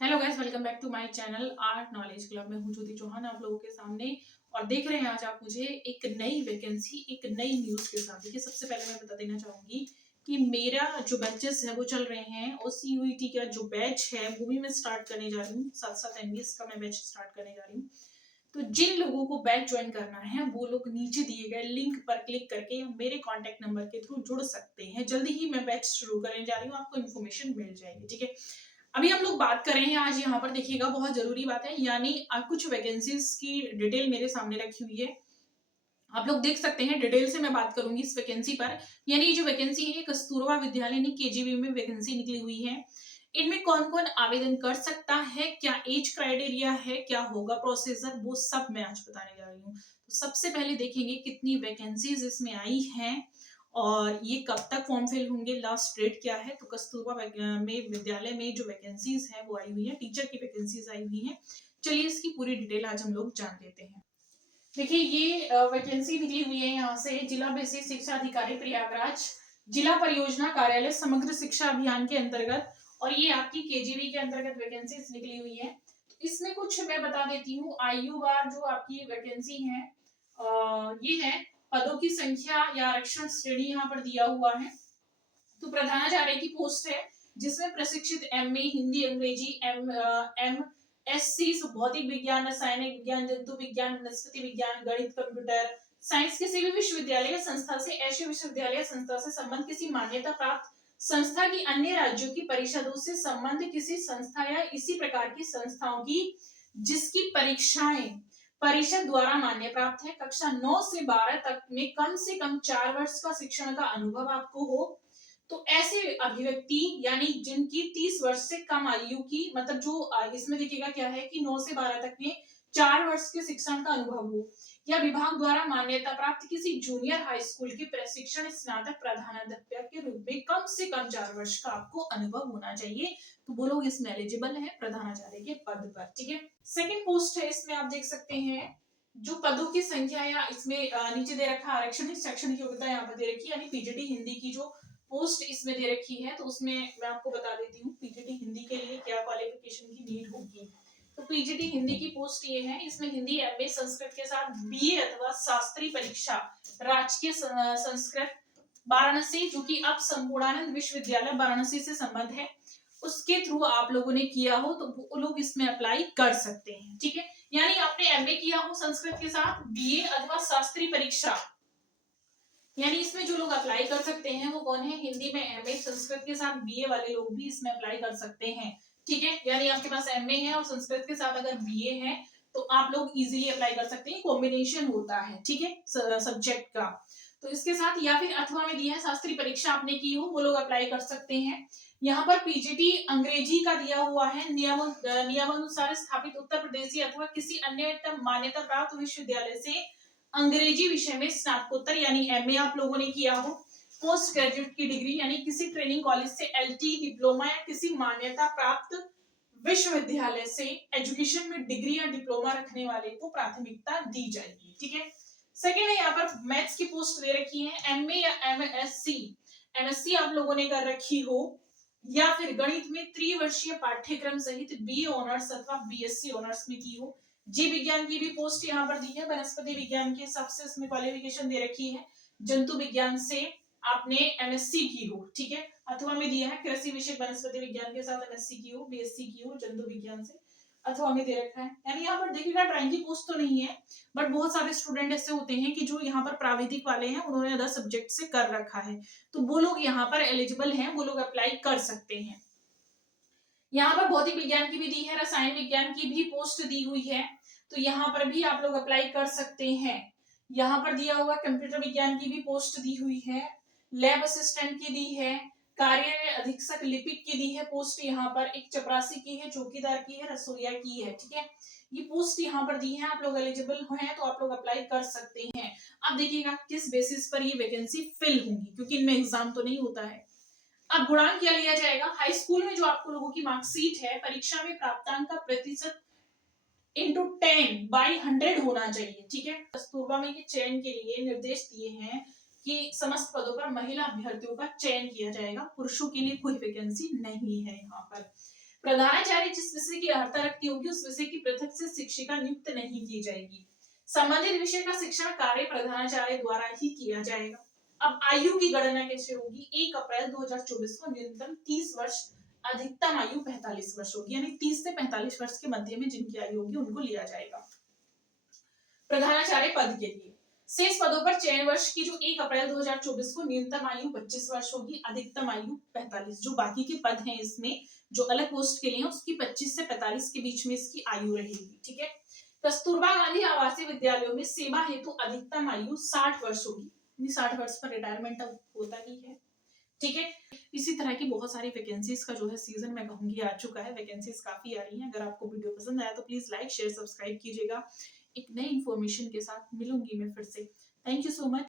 Hello guys, welcome back to my channel Art Knowledge Club में हूँ ज्योति चौहान आप लोगों के सामने। और देख रहे हैं आज आप मुझे एक नई वैकेंसी, एक नई न्यूज के साथ। देखिए, सबसे पहले मैं बता देना चाहूंगी कि मेरा जो बैचेस है वो चल रहे हैं और सीयूईटी का जो बैच है वो भी मैं स्टार्ट करने जा रही हूँ। साथ साथ एमबीएस का मैं बैच स्टार्ट करने जा रही हूँ। तो जिन लोगों को बैच ज्वाइन करना है वो लोग नीचे दिए गए लिंक पर क्लिक करके मेरे कॉन्टेक्ट नंबर के थ्रू जुड़ सकते हैं। जल्दी ही मैं बैच शुरू करने जा रही हूँ, आपको इन्फॉर्मेशन मिल जाएगी। ठीक है, अभी हम लोग बात कर रहे हैं आज यहाँ पर। देखिएगा, बहुत जरूरी बात है, यानी कुछ वैकेंसीज की डिटेल मेरे सामने रखी हुई है। आप लोग देख सकते हैं, डिटेल से मैं बात करूंगी इस वैकेंसी पर। यानी ये जो वैकेंसी है, कस्तूरबा विद्यालय केजीबी में वैकेंसी निकली हुई है। इनमें कौन कौन आवेदन कर सकता है, क्या एज क्राइटेरिया है, क्या होगा प्रोसीजर, वो सब मैं आज बताने जा रही हूँ। तो सबसे पहले देखेंगे कितनी वैकेंसीज इसमें आई हैं और ये कब तक फॉर्म फिल होंगे, लास्ट डेट क्या है। तो कस्तूरबा में विद्यालय में जो वैकेंसीज है वो आई हुई है, टीचर की वैकेंसीज आई हुई है। चलिए इसकी पूरी डिटेल आज हम लोग जान लेते हैं। देखिए, ये वैकेंसी निकली हुई है यहाँ से। जिला बेसिक शिक्षा अधिकारी प्रयागराज, जिला परियोजना कार्यालय समग्र शिक्षा अभियान के अंतर्गत, और ये आपकी केजीबी के अंतर्गत वैकेंसी निकली हुई है। इसमें कुछ मैं बता देती हूँ। आयु बार जो आपकी वैकेंसी है ये है। पदों की संख्या या आरक्षण श्रेणी यहाँ पर दिया हुआ है। तो प्रधानाचार्य की पोस्ट है, जिसमें प्रशिक्षित एमए हिंदी अंग्रेजी, एमएससी भौतिक विज्ञान, रासायनिक विज्ञान, जंतु विज्ञान, वनस्पति विज्ञान, गणित, कंप्यूटर साइंस किसी भी विश्वविद्यालय या संस्था से, ऐसे विश्वविद्यालय संस्था से संबंध किसी मान्यता प्राप्त संस्था की, अन्य राज्यों की परिषदों से संबंध किसी संस्था या इसी प्रकार की संस्थाओं की जिसकी परीक्षाएं परिषद द्वारा मान्य प्राप्त है। कक्षा 9 से 12 तक में कम से कम 4 वर्ष का शिक्षण का अनुभव आपको हो। तो ऐसे अभिव्यक्ति यानी जिनकी 30 वर्ष से कम आयु की, मतलब जो इसमें देखिएगा क्या है कि 9 से 12 तक में 4 वर्ष के शिक्षण का अनुभव हो, या विभाग द्वारा मान्यता प्राप्त किसी जूनियर हाई स्कूल के प्रशिक्षण स्नातक प्रधानाध्यापक के रूप में कम से कम 4 वर्ष का आपको अनुभव होना चाहिए। तो वो लोग इसमें एलिजिबल है प्रधानाचार्य के पद पर। ठीक है, सेकेंड पोस्ट है, इसमें आप देख सकते हैं जो पदों की संख्या, या इसमें नीचे दे रखा आरक्षण शैक्षणिक योग्यता यहाँ पर दे रखी है, यानी पीजीटी हिंदी की जो पोस्ट इसमें दे रखी है। तो उसमें मैं आपको बता देती हूँ पीजीटी हिंदी के लिए क्या क्वालिफिकेशन की नीड होगी। तो पीजीटी हिंदी की पोस्ट ये है, इसमें हिंदी एमए संस्कृत के साथ बीए अथवा शास्त्री परीक्षा राजकीय संस्कृत वाराणसी, जो कि अब संपूर्णानंद विश्वविद्यालय वाराणसी से संबंध है, उसके थ्रू आप लोगों ने किया हो तो वो लोग इसमें अप्लाई कर सकते हैं। ठीक है, यानी आपने एमए किया हो संस्कृत के साथ, बीए अथवा शास्त्री परीक्षा, यानी इसमें जो लोग अप्लाई कर सकते हैं वो कौन है? हिंदी में एमए संस्कृत के साथ बीए वाले लोग भी इसमें अप्लाई कर सकते हैं। ठीक है, यानी आपके पास एमए है और संस्कृत के साथ अगर बीए है तो आप लोग इजीली अप्लाई कर सकते हैं। कॉम्बिनेशन होता है, ठीक है, सब्जेक्ट का। तो इसके साथ या फिर अथवा में दिया है शास्त्री परीक्षा आपने की हो, वो लोग अप्लाई कर सकते हैं। यहाँ पर पीजीटी अंग्रेजी का दिया हुआ है, नियमानुसार स्थापित उत्तर प्रदेशी अथवा किसी अन्य मान्यता प्राप्त विश्वविद्यालय से अंग्रेजी विषय में स्नातकोत्तर यानी एमए आप लोगों ने किया हो। पोस्ट ग्रेजुएट की डिग्री यानी किसी ट्रेनिंग कॉलेज से एलटी डिप्लोमा या किसी मान्यता प्राप्त विश्वविद्यालय से एजुकेशन में डिग्री या डिप्लोमा रखने वाले को प्राथमिकता दी जाएगी। ठीक है, सेकेंड है, यहाँ पर मैथ्स की पोस्ट दे रखी है। एमए या एमएससी, एमएससी आप लोगों ने कर रखी हो, या फिर गणित में त्रिवर्षीय पाठ्यक्रम सहित बीए ऑनर्स अथवा बीएससी ऑनर्स में की हो। जीव विज्ञान की भी पोस्ट यहाँ पर दी है। वनस्पति विज्ञान के हिसाब से इसमें क्वालिफिकेशन दे रखी है। जंतु विज्ञान से आपने एमएससी की हो, ठीक है, अथवा में दिया है कृषि विषय वनस्पति विज्ञान के साथ एमएससी की हो, बीएससी की हो जंतु विज्ञान से, अथवा में दे रखा है। यानी यहाँ पर देखिएगा ड्राइंग की पोस्ट तो नहीं है, बट बहुत सारे स्टूडेंट ऐसे होते हैं कि जो यहाँ पर प्राविधिक वाले हैं, उन्होंने अदर सब्जेक्ट से कर रखा है, तो वो लोग यहाँ पर एलिजिबल हैं, वो लोग अप्लाई कर सकते हैं। यहाँ पर भौतिक विज्ञान की भी दी है, रसायन विज्ञान की भी पोस्ट दी हुई है, तो यहाँ पर भी आप लोग अप्लाई कर सकते हैं। यहाँ पर दिया हुआ कंप्यूटर विज्ञान की भी पोस्ट दी हुई है, लैब असिस्टेंट की दी है, कार्य अधीक्षक लिपिक की दी है पोस्ट यहाँ पर, एक चपरासी की है, चौकीदार की है, रसोईया की है। ठीक है, ये पोस्ट यहाँ पर दी है, आप लोग एलिजिबल हैं तो आप लोग अप्लाई कर सकते हैं। अब देखिएगा किस बेसिस पर ये वैकेंसी फिल होंगी, क्योंकि इनमें एग्जाम तो नहीं होता है। अब गुणांक क्या लिया जाएगा? हाई स्कूल में जो आपको लोगों की मार्कशीट है, परीक्षा में प्राप्तांक का प्रतिशत इंटू 10/100 होना चाहिए। ठीक है, कस्तूरबा में ये चयन के लिए निर्देश दिए हैं कि समस्त पदों पर महिला अभ्यर्थियों का चयन किया जाएगा, पुरुषों के लिए कोई वैकेंसी नहीं है यहाँ पर। प्रधानाचार्य जिस विषय की अर्हता रखती होगी उस विषय की पृथक से शिक्षिका नियुक्त नहीं की जाएगी। संबंधित विषय का शिक्षण कार्य प्रधानाचार्य द्वारा ही किया जाएगा। अब आयु की गणना कैसे होगी? 1 अप्रैल 2024 को न्यूनतम 30 वर्ष, अधिकतम आयु 45 वर्ष होगी, यानी 30 से 45 वर्ष के मध्य में जिनकी आयु होगी उनको लिया जाएगा। प्रधानाचार्य पद के लिए शेष पदों पर चयन वर्ष की जो 1 अप्रैल 2024 को न्यूनतम आयु 25 वर्ष होगी, अधिकतम आयु 45। जो बाकी के पद हैं इसमें जो अलग पोस्ट के लिए उसकी 25 से 45 के बीच में इसकी आयु रहेगी। ठीक है। कस्तूरबा गांधी आवासीय विद्यालयों में सेवा हेतु अधिकतम आयु 60 वर्ष होगी। 60 वर्ष पर रिटायरमेंट अब होता ही है। ठीक है। इसी तरह की बहुत सारी वैकेंसीज का जो है सीजन मैं कहूंगी आ चुका है। वैकेंसीज काफी आ रही हैं। अगर आपको वीडियो पसंद आया तो प्लीज लाइक शेयर सब्सक्राइब कीजिएगा। एक नई इन्फॉर्मेशन के साथ मिलूंगी मैं फिर से। Thank you so much.